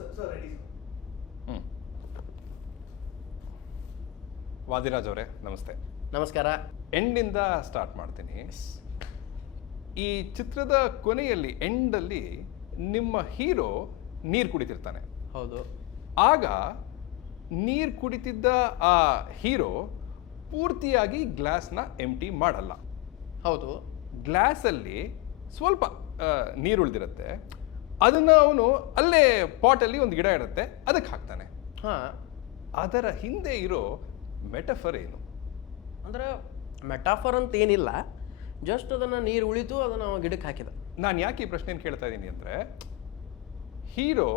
Sir ready sir. Vadiraj ಅವರೇ ನಮಸ್ತೆ. ನಮಸ್ಕಾರ. ಎಂಡಿಂದ ಸ್ಟಾರ್ಟ್ ಮಾಡ್ತೀನಿ. ಈ ಚಿತ್ರದ ಕೊನೆಯಲ್ಲಿ ಎಂಡಲ್ಲಿ ನಿಮ್ಮ ಹೀರೋ ನೀರು ಕುಡಿತಿರ್ತಾನೆ. ಹೌದು. ಆಗ ನೀರು ಕುಡಿತಿದ್ದ ಆ ಹೀರೋ ಪೂರ್ತಿಯಾಗಿ ಗ್ಲಾಸ್ನ ಎಂಟಿ ಮಾಡಲ್ಲ. ಹೌದು. ಗ್ಲಾಸಲ್ಲಿ ಸ್ವಲ್ಪ ನೀರು ಉಳಿದಿರುತ್ತೆ. ಅದನ್ನು ಅವನು ಅಲ್ಲೇ ಪಾಟಲ್ಲಿ ಒಂದು ಗಿಡ ಇರುತ್ತೆ, ಅದಕ್ಕೆ ಹಾಕ್ತಾನೆ. ಹಾಂ, ಅದರ ಹಿಂದೆ ಇರೋ ಮೆಟಫರ್ ಏನು? ಅಂದ್ರೆ ಮೆಟಾಫರ್ ಅಂತ ಏನಿಲ್ಲ, ಜಸ್ಟ್ ಅದನ್ನು ನೀರು ಉಳಿತು, ಅದನ್ನು ಗಿಡಕ್ಕೆ ಹಾಕಿದ. ನಾನು ಯಾಕೆ ಈ ಪ್ರಶ್ನೆಯನ್ನು ಕೇಳ್ತಾ ಇದ್ದೀನಿ ಅಂದರೆ, ಹೀರೋ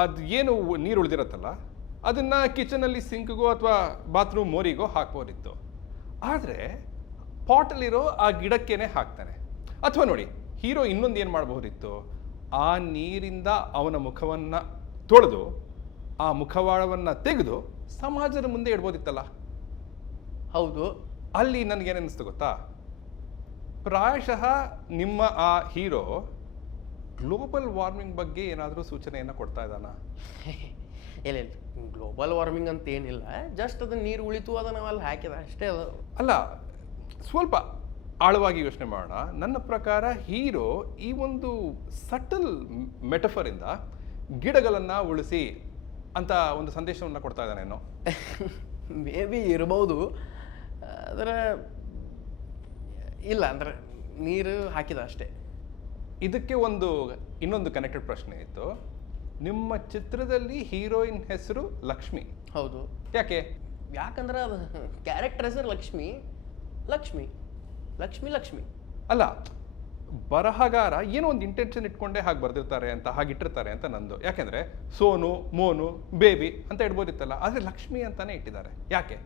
ಅದು ಏನು ನೀರು ಉಳಿದಿರತ್ತಲ್ಲ ಅದನ್ನು ಕಿಚನಲ್ಲಿ ಸಿಂಕ್ಗೋ ಅಥವಾ ಬಾತ್ರೂಮ್ ಮೋರಿಗೋ ಹಾಕ್ಬೋದಿತ್ತು. ಆದರೆ ಪಾಟಲ್ಲಿರೋ ಆ ಗಿಡಕ್ಕೇನೆ ಹಾಕ್ತಾನೆ. ಅಥವಾ ನೋಡಿ, ಹೀರೋ ಇನ್ನೊಂದು ಏನು ಮಾಡಬಹುದಿತ್ತು, ಆ ನೀರಿಂದ ಅವನ ಮುಖವನ್ನು ತೊಳೆದು ಆ ಮುಖವಾಡವನ್ನು ತೆಗೆದು ಸಮಾಜದ ಮುಂದೆ ಇಡ್ಬೋದಿತ್ತಲ್ಲ. ಹೌದು. ಅಲ್ಲಿ ನನಗೇನಿಸ್ತು ಗೊತ್ತಾ, ಪ್ರಾಯಶಃ ನಿಮ್ಮ ಆ ಹೀರೋ ಗ್ಲೋಬಲ್ ವಾರ್ಮಿಂಗ್ ಬಗ್ಗೆ ಏನಾದರೂ ಸೂಚನೆಯನ್ನು ಕೊಡ್ತಾ ಇದ್ದಾನ? ಇಲ್ಲ ಇಲ್ಲ, ಗ್ಲೋಬಲ್ ವಾರ್ಮಿಂಗ್ ಅಂತ ಏನಿಲ್ಲ, ಜಸ್ಟ್ ಅದನ್ನ ನೀರು ಉಳಿತು, ಅದನ್ನು ಅಲ್ಲಿ ಹಾಕಿದ ಅಷ್ಟೇ. ಅದು ಅಲ್ಲ, ಸ್ವಲ್ಪ ಆಳವಾಗಿ ಯೋಚನೆ ಮಾಡೋಣ. ನನ್ನ ಪ್ರಕಾರ ಹೀರೋ ಈ ಒಂದು ಸಟಲ್ ಮೆಟಫರಿಂದ ಗಿಡಗಳನ್ನು ಉಳಿಸಿ ಅಂತ ಒಂದು ಸಂದೇಶವನ್ನು ಕೊಡ್ತಾ ಇದ್ದಾನೇನೋ. ಮೇ ಬಿ ಇರ್ಬೋದು. ಆದರೆ ಇಲ್ಲ, ಅಂದರೆ ನೀರು ಹಾಕಿದ ಅಷ್ಟೇ. ಇದಕ್ಕೆ ಇನ್ನೊಂದು ಕನೆಕ್ಟೆಡ್ ಪ್ರಶ್ನೆ ಇತ್ತು. ನಿಮ್ಮ ಚಿತ್ರದಲ್ಲಿ ಹೀರೋಯಿನ್ ಹೆಸರು ಲಕ್ಷ್ಮಿ. ಹೌದು. ಯಾಕಂದ್ರೆ ಅದು ಕ್ಯಾರೆಕ್ಟರ್ ಹೆಸರು ಲಕ್ಷ್ಮಿ. ಲಕ್ಷ್ಮಿ ಲಕ್ಷ್ಮಿ ಲಕ್ಷ್ಮಿ ಅಲ್ಲ, ಬರಹಗಾರ ಏನೋ ಒಂದು ಇಂಟೆನ್ಷನ್ ಇಟ್ಕೊಂಡೇ ಹಾಗೆ ಬರ್ದಿರ್ತಾರೆ ಅಂತ, ಹಾಗಿಟ್ಟಿರ್ತಾರೆ ಅಂತ ನಂದು. ಯಾಕೆಂದ್ರೆ ಸೋನು, ಮೋನು, ಬೇಬಿ ಅಂತ ಇಡ್ಬೋದಿತ್ತಲ್ಲ, ಆದರೆ ಲಕ್ಷ್ಮಿ ಅಂತಾನೆ ಇಟ್ಟಿದ್ದಾರೆ. ಯಾಕೆ?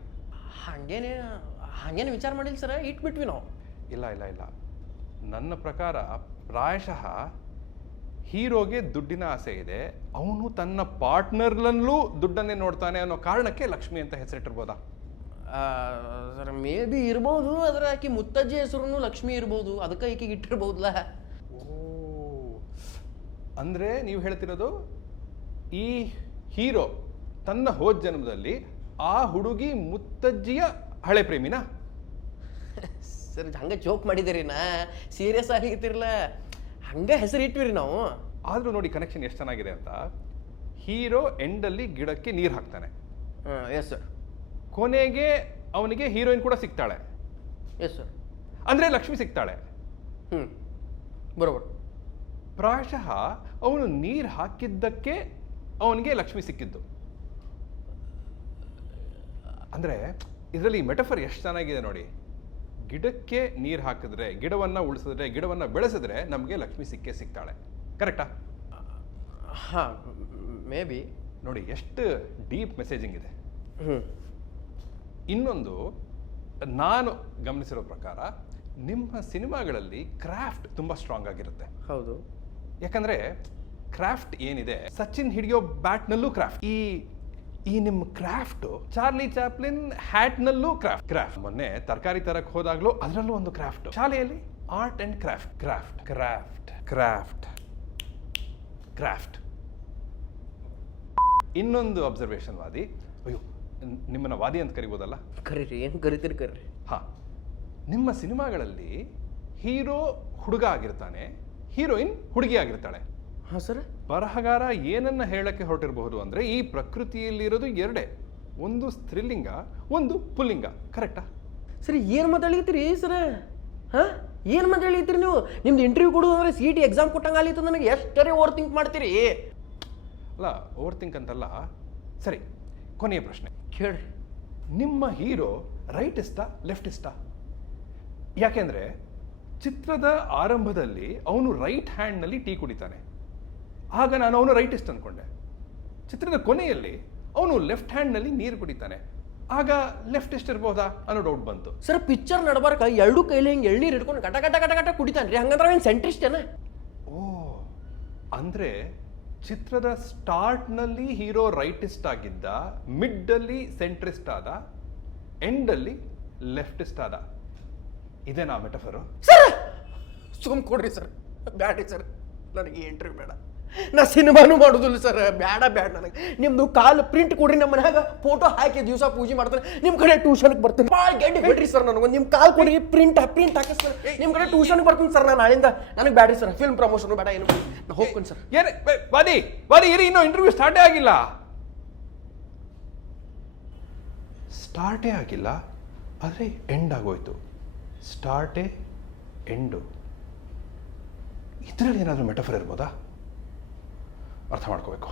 ಹಾಗೇನೆ ವಿಚಾರ ಮಾಡಿಲ್ಲ ಸರ್, ಇಟ್ಬಿಟ್ವಿ ನಾವು. ಇಲ್ಲ ಇಲ್ಲ ಇಲ್ಲ, ನನ್ನ ಪ್ರಕಾರ ಪ್ರಾಯಶಃ ಹೀರೋಗೆ ದುಡ್ಡಿನ ಆಸೆ ಇದೆ, ಅವನು ತನ್ನ ಪಾರ್ಟ್ನರ್ನಲ್ಲೂ ದುಡ್ಡನ್ನೇ ನೋಡ್ತಾನೆ ಅನ್ನೋ ಕಾರಣಕ್ಕೆ ಲಕ್ಷ್ಮಿ ಅಂತ ಹೆಸರಿಟ್ಟಿರ್ಬೋದಾ? ಸರ್ ಮೇ ಬಿ ಇರ್ಬೋದು. ಆದರೆ ಆಕೆ ಮುತ್ತಜ್ಜಿ ಹೆಸರು ಲಕ್ಷ್ಮಿ ಇರ್ಬೋದು, ಅದಕ್ಕೆ ಈಕೆಗೆ ಇಟ್ಟಿರ್ಬೋದಲ್ಲ. ಓ, ಅಂದರೆ ನೀವು ಹೇಳ್ತಿರೋದು ಈ ಹೀರೋ ತನ್ನ ಹೋದ ಜನ್ಮದಲ್ಲಿ ಆ ಹುಡುಗಿ ಮುತ್ತಜ್ಜಿಯ ಹಳೆ ಪ್ರೇಮಿನಾ? ಸರ್ ಹಂಗೆ ಜೋಕ್ ಮಾಡಿದ್ದೀರಿ, ನಾ ಸೀರಿಯಸ್ ಆಗಿರ್ತಿರಲ್ಲ, ಹಂಗೆ ಹೆಸರು ಇಟ್ವಿರಿ ನಾವು. ಆದರೂ ನೋಡಿ ಕನೆಕ್ಷನ್ ಎಷ್ಟು ಚೆನ್ನಾಗಿದೆ ಅಂತ. ಹೀರೋ ಎಂಡಲ್ಲಿ ಗಿಡಕ್ಕೆ ನೀರು ಹಾಕ್ತಾನೆ. Yes sir. ಕೊನೆಗೆ ಅವನಿಗೆ ಹೀರೋಯಿನ್ ಕೂಡ ಸಿಗ್ತಾಳೆ. Yes sir. ಅಂದರೆ ಲಕ್ಷ್ಮಿ ಸಿಗ್ತಾಳೆ. ಬರೋಬರ್. ಪ್ರಾಯಶಃ ಅವನು ನೀರು ಹಾಕಿದ್ದಕ್ಕೆ ಅವನಿಗೆ ಲಕ್ಷ್ಮಿ ಸಿಕ್ಕಿದ್ದು. ಅಂದರೆ ಇದರಲ್ಲಿ ಮೆಟಫರ್ ಎಷ್ಟು ಚೆನ್ನಾಗಿದೆ ನೋಡಿ. ಗಿಡಕ್ಕೆ ನೀರು ಹಾಕಿದ್ರೆ, ಗಿಡವನ್ನು ಉಳಿಸಿದ್ರೆ, ಗಿಡವನ್ನು ಬೆಳೆಸಿದ್ರೆ ನಮಗೆ ಲಕ್ಷ್ಮಿ ಸಿಗ್ತಾಳೆ. ಕರೆಕ್ಟಾ? ಹಾಂ, ಮೇ ಬಿ. ನೋಡಿ ಎಷ್ಟು ಡೀಪ್ ಮೆಸೇಜಿಂಗ್ ಇದೆ. ಇನ್ನೊಂದು, ನಾನು ಗಮನಿಸಿರೋ ಪ್ರಕಾರ ನಿಮ್ಮ ಸಿನಿಮಾಗಳಲ್ಲಿ ಕ್ರಾಫ್ಟ್ ತುಂಬ ಸ್ಟ್ರಾಂಗ್ ಆಗಿರುತ್ತೆ. ಹೌದು. ಯಾಕಂದರೆ ಕ್ರಾಫ್ಟ್ ಏನಿದೆ, ಸಚಿನ್ ಹಿಡಿಯೋ ಬ್ಯಾಟ್ನಲ್ಲೂ ಕ್ರಾಫ್ಟ್. ಈ ನಿಮ್ಮ ಕ್ರಾಫ್ಟು ಚಾರ್ಲಿ ಚಾಪ್ಲಿನ್ ಹ್ಯಾಟ್ನಲ್ಲೂ ಕ್ರಾಫ್ಟ್. ಮೊನ್ನೆ ತರಕಾರಿ ತರಕ್ಕೆ ಹೋದಾಗಲೂ ಅದರಲ್ಲೂ ಒಂದು ಕ್ರಾಫ್ಟ್. ಶಾಲೆಯಲ್ಲಿ art and craft craft craft craft craft. ಇನ್ನೊಂದು ಅಬ್ಸರ್ವೇಷನ್ ವಾದಿ. ಅಯ್ಯೋ, ನಿಮ್ಮನ್ನ ವಾದಿ ಅಂತ ಕರಿಬೋದಲ್ಲ? ಕರೀರಿ, ಏನು ಕರಿತೀರಿ ಕರೀರಿ. ಹಾಂ, ನಿಮ್ಮ ಸಿನಿಮಾಗಳಲ್ಲಿ ಹೀರೋ ಹುಡುಗ ಆಗಿರ್ತಾನೆ, ಹೀರೋಯಿನ್ ಹುಡುಗಿ ಆಗಿರ್ತಾಳೆ. ಹಾಂ ಸರ್. ಬರಹಗಾರ ಏನನ್ನ ಹೇಳಕ್ಕೆ ಹೊರಟಿರಬಹುದು ಅಂದರೆ, ಈ ಪ್ರಕೃತಿಯಲ್ಲಿರೋದು ಎರಡೇ, ಒಂದು ಸ್ತ್ರೀಲಿಂಗ, ಒಂದು ಪುಲ್ಲಿಂಗ. ಕರೆಕ್ಟಾ? ಸರಿ, ಏನು ಮಾತಾಡ್ಲಿತ್ತೀರಿ ಸರ್? ಹಾಂ, ಏನು ಮಾತಾಡ್ಲಿತ್ತೀರಿ ನೀವು? ನಿಮ್ದು ಇಂಟರ್ವ್ಯೂ ಕೊಡೋದು ಅಂದರೆ CET ಎಕ್ಸಾಮ್ ಕೊಟ್ಟಂಗೆ ಆಲಿತ್ತು ನನಗೆ. ಎಷ್ಟರೇ ಓವರ್ ಥಿಂಕ್ ಮಾಡ್ತೀರಿ? ಅಲ್ಲ, ಓವರ್ ಥಿಂಕ್ ಅಂತಲ್ಲ. ಸರಿ, ಕೊನೆಯ ಪ್ರಶ್ನೆ ಕೇಳಿ. ನಿಮ್ಮ ಹೀರೋ ರೈಟಿಸ್ಟಾ ಲೆಫ್ಟಿಸ್ಟಾ? ಯಾಕೆಂದರೆ ಚಿತ್ರದ ಆರಂಭದಲ್ಲಿ ಅವನು ರೈಟ್ ಹ್ಯಾಂಡ್ನಲ್ಲಿ ಟೀ ಕುಡಿತಾನೆ. ಆಗ ನಾನು ಅವನು ರೈಟಿಸ್ಟ್ ಅಂದ್ಕೊಂಡೆ. ಚಿತ್ರದ ಕೊನೆಯಲ್ಲಿ ಅವನು ಲೆಫ್ಟ್ ಹ್ಯಾಂಡ್ನಲ್ಲಿ ನೀರು ಕುಡಿತಾನೆ. ಆಗ ಲೆಫ್ಟಿಸ್ಟ್ ಇರ್ಬೋದಾ ಅನ್ನೋ ಡೌಟ್ ಬಂತು. ಸರ್, ಪಿಕ್ಚರ್ ನಡಬಾರ್ಕ ಎರಡೂ ಕೈಲಿ ಹಿಂಗೆ ಎಳ್ನೀರು ಹಿಡ್ಕೊಂಡು ಗಟ ಗಟ ಗಟ ಗಟ ಕುಡಿತಾನೆ ರೀ. ಹಂಗಂದ್ರೆ ಏನು ಸೆಂಟ್ರಿಸ್ಟೇನ? ಓ, ಅಂದರೆ ಚಿತ್ರದ ಸ್ಟಾರ್ಟ್ನಲ್ಲಿ ಹೀರೋ ರೈಟಿಸ್ಟ್ ಆಗಿದ್ದ, ಮಿಡ್ಡಲ್ಲಿ ಸೆಂಟ್ರಿಸ್ಟ್ ಆದ, ಎಂಡಲ್ಲಿ ಲೆಫ್ಟಿಸ್ಟ್ ಆದ. ಇದೇನಾ ಮೆಟಫರು? ಸರ್ ಸುಮ್ ಕೊಡ್ರಿ ಸರ್, ಬ್ಯಾಡ್ರಿ ಸರ್, ನನಗೆ ಇಂಟರ್ವ್ಯೂ ಬೇಡ. ನಾ ಸಿನಿಮಾನು ಮಾಡೋದಿಲ್ಲ ಸರ್, ಬೇಡ ನನಗೆ. ನಿಮ್ದು ಕಾಲು ಪ್ರಿಂಟ್ ಕೊಡ್ರಿ, ನಮ್ಮ ಮನ್ಯಾಗ ಫೋಟೋ ಹಾಕಿ ದಿವಸ ಪೂಜೆ ಮಾಡ್ತಾರೆ. ನಿಮ್ಮ ಕಡೆ ಟ್ಯೂಷನ್ಗೆ ಬರ್ತೀನಿ. ಭಾಳ ಗೆಡ್ಡಿ ಬಿಡ್ರಿ ಸರ್, ನನಗೆ ನಿಮ್ಮ ಕಾಲು ಕೊಡ್ರಿ, ಪ್ರಿಂಟ್ ಹಾಕಿಸ್ತಾರೆ. ನಿಮ್ಮ ಕಡೆ ಟ್ಯೂಷನ್ಗೆ ಬರ್ತೀನಿ ಸರ್ ನಾನು ನಾಳಿಂದ. ನನಗೆ ಬ್ಯಾಡ್ರಿ ಸರ್, ಫಿಲ್ಮ್ ಪ್ರಮೋಷನ್ ಬೇಡ, ಏನು ನಾ ಹೋಗ್ತೀನಿ ಸರ್. ಏನೇ ಬದಿ ಇರಿ, ಇನ್ನೂ ಇಂಟರ್ವ್ಯೂ ಸ್ಟಾರ್ಟೇ ಆಗಿಲ್ಲ. ಸ್ಟಾರ್ಟೇ ಆಗಿಲ್ಲ ಆದರೆ ಎಂಡ್ ಆಗೋಯ್ತು. ಸ್ಟಾರ್ಟೇ ಎಂಡು, ಇದರಲ್ಲಿ ಏನಾದರೂ ಮೆಟಫರ್ ಇರ್ಬೋದಾ? ಅರ್ಥ ಮಾಡ್ಕೋಬೇಕು.